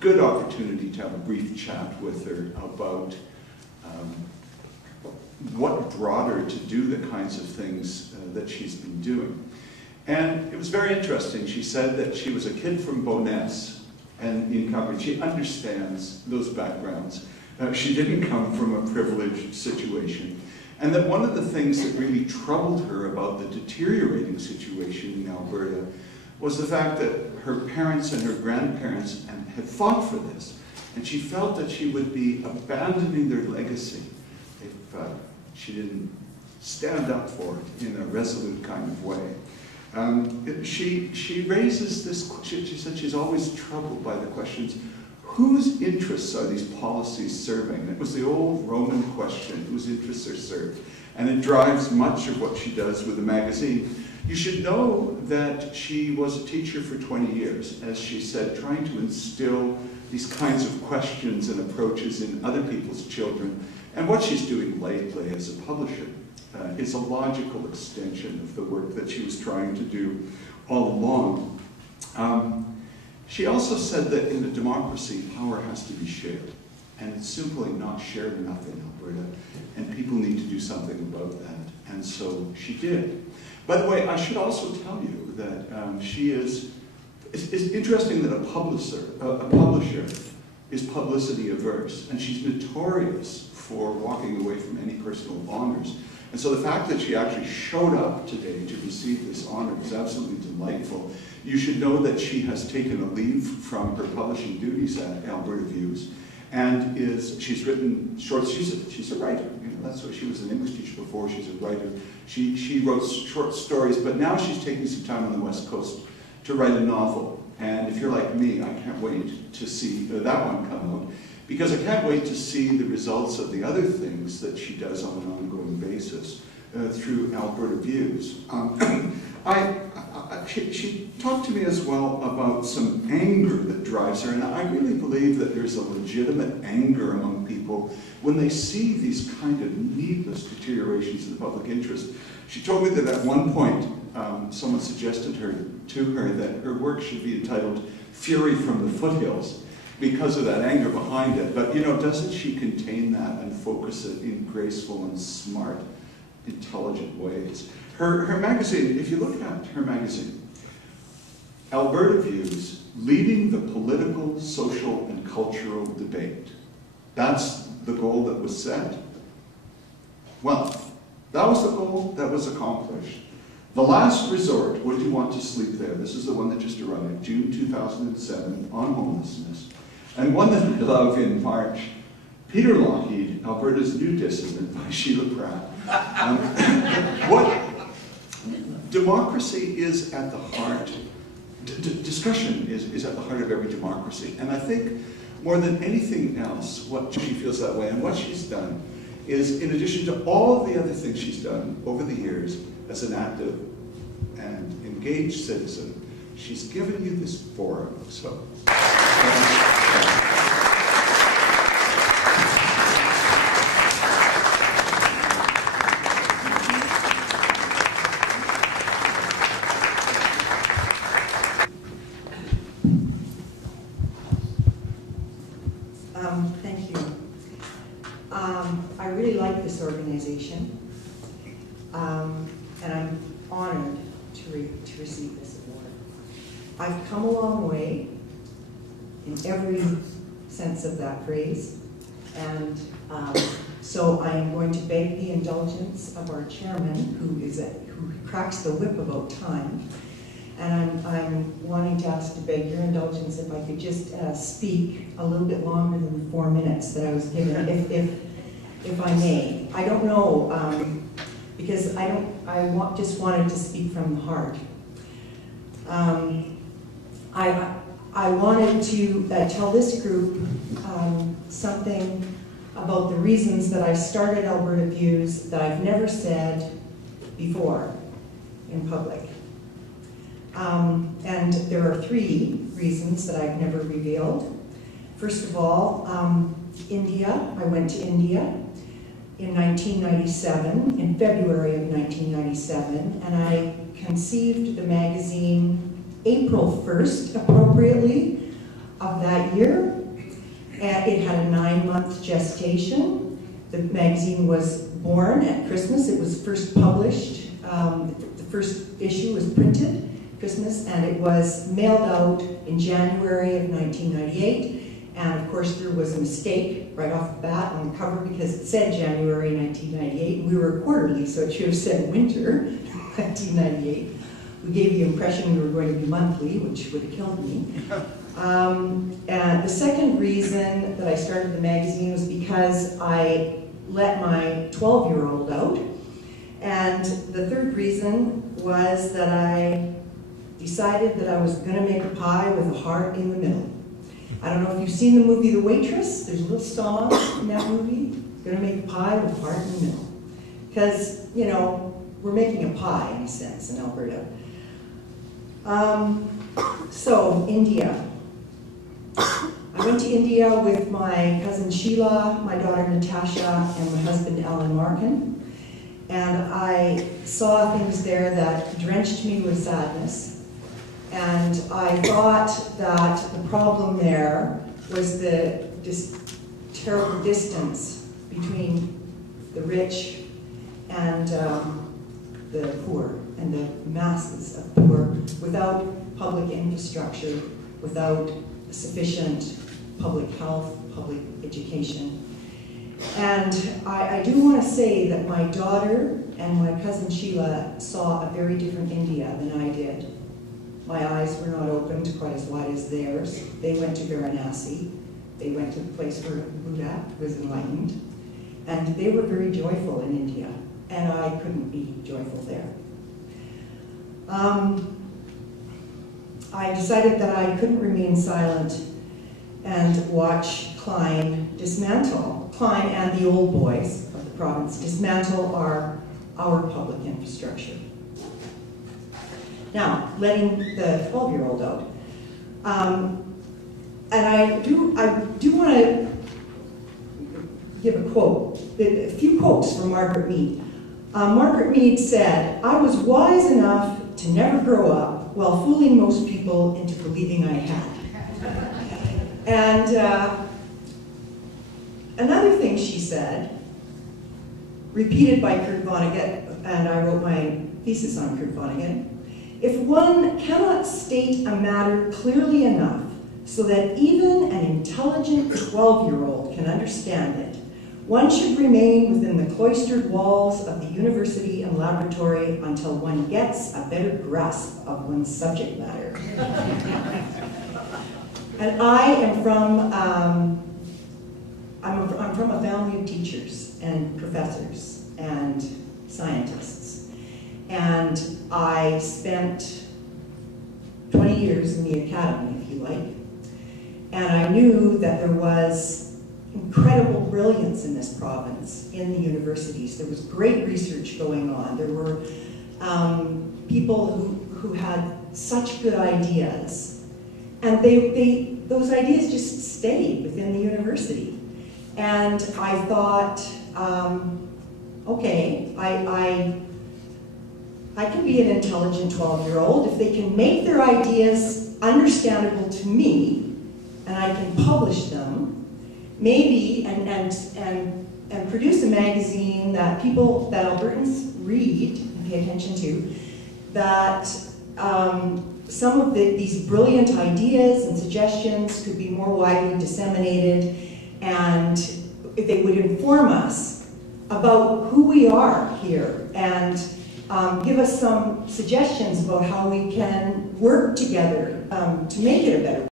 good opportunity to have a brief chat with her about what brought her to do the kinds of things that she's been doing. And it was very interesting. She said that she was a kid from Bowness and in Calgary. She understands those backgrounds. She didn't come from a privileged situation. And that one of the things that really troubled her about the deteriorating situation in Alberta was the fact that her parents and her grandparents had fought for this. And she felt that she would be abandoning their legacy if she didn't stand up for it in a resolute kind of way. She raises this, she said she's always troubled by the questions, whose interests are these policies serving? It was the old Roman question, whose interests are served? And it drives much of what she does with the magazine. You should know that she was a teacher for 20 years, as she said, trying to instill these kinds of questions and approaches in other people's children. And what she's doing lately as a publisher is a logical extension of the work that she was trying to do all along. She also said that in a democracy, power has to be shared. And it's simply not shared enough in Alberta, and people need to do something about that. And so she did. By the way, I should also tell you that she is, it's interesting that a publisher is publicity averse, and she's notorious for walking away from any personal honors. And so the fact that she actually showed up today to receive this honor is absolutely delightful. You should know that she has taken a leave from her publishing duties at Alberta Views, and she's written short, she's a writer. You know, that's what she was an English teacher before, she's a writer. She wrote short stories, but now she's taking some time on the West Coast to write a novel. And if you're like me, I can't wait to see that one come out, because I can't wait to see the results of the other things that she does on an ongoing basis through Alberta Views. She talked to me as well about some anger that drives her, and I really believe that there's a legitimate anger among people when they see these kind of needless deteriorations in the public interest. She told me that at one point, someone suggested to her that her work should be entitled Fury from the Foothills, because of that anger behind it. But, you know, doesn't she contain that and focus it in graceful and smart, intelligent ways? Her magazine, if you look at her magazine, Alberta Views, leading the political, social, and cultural debate. That's the goal that was set. Well, that was the goal that was accomplished. The Last Resort, Would You Want to Sleep There? This is the one that just arrived, June 2007, on homelessness. And one that I love in March, Peter Lougheed, Alberta's New Dissident by Sheila Pratt. What democracy is at the heart, discussion is at the heart of every democracy. And I think more than anything else, what she feels that way and what she's done is, in addition to all of the other things she's done over the years as an active and engaged citizen, she's given you this forum. So. Thank you. I really like this organization, and I'm honored to receive this award. I've come a long way in every sense of that phrase, and so I am going to beg the indulgence of our chairman, who cracks the whip about time. And I'm wanting to ask to beg your indulgence if I could just speak a little bit longer than the 4 minutes that I was given, if I may. I don't know, because just wanted to speak from the heart. I wanted to tell this group something about the reasons that I started Alberta Views that I've never said before in public. And there are 3 reasons that I've never revealed. First of all, India. I went to India in 1997, in February of 1997, and I conceived the magazine April 1st, appropriately, of that year. And it had a 9-month gestation. The magazine was born at Christmas. It was first published. The first issue was printed Christmas, and it was mailed out in January of 1998. And of course, there was a mistake right off the bat on the cover because it said January 1998. We were quarterly, so it should have said winter 1998. We gave the impression we were going to be monthly, which would have killed me. And the second reason that I started the magazine was because I let my 12-year-old out. And the third reason was that I decided that I was going to make a pie with a heart in the middle. I don't know if you've seen the movie The Waitress. There's a little song in that movie. Going to make a pie with a heart in the middle. Because, you know, we're making a pie in a sense in Alberta. So, India. I went to India with my cousin Sheila, my daughter Natasha, and my husband Alan Markin. And I saw things there that drenched me with sadness. And I thought that the problem there was the terrible distance between the rich and the poor, and the masses of poor, without public infrastructure, without sufficient public health, public education. And I do want to say that my daughter and my cousin Sheila saw a very different India than I did. My eyes were not opened quite as wide as theirs. They went to Varanasi. They went to the place where Buddha was enlightened. And they were very joyful in India. And I couldn't be joyful there. I decided that I couldn't remain silent and watch Klein dismantle, Klein and the old boys of the province dismantle our public infrastructure. Now, letting the 12-year-old out. And I do want to give a quote, a few quotes from Margaret Mead. Margaret Mead said, "I was wise enough to never grow up while fooling most people into believing I had." And another thing she said, repeated by Kurt Vonnegut, and I wrote my thesis on Kurt Vonnegut, "If one cannot state a matter clearly enough so that even an intelligent 12-year-old can understand it, one should remain within the cloistered walls of the university and laboratory until one gets a better grasp of one's subject matter." And I am from, I'm from a family of teachers and professors and scientists. And I spent 20 years in the academy, if you like. And I knew that there was incredible brilliance in this province, in the universities. There was great research going on. There were people who had such good ideas. And those ideas just stayed within the university. And I thought, okay, I can be an intelligent 12-year-old if they can make their ideas understandable to me, and I can publish them, maybe, and produce a magazine that Albertans read and pay attention to, that some of these brilliant ideas and suggestions could be more widely disseminated, and if they would inform us about who we are here, and give us some suggestions about how we can work together to make it a better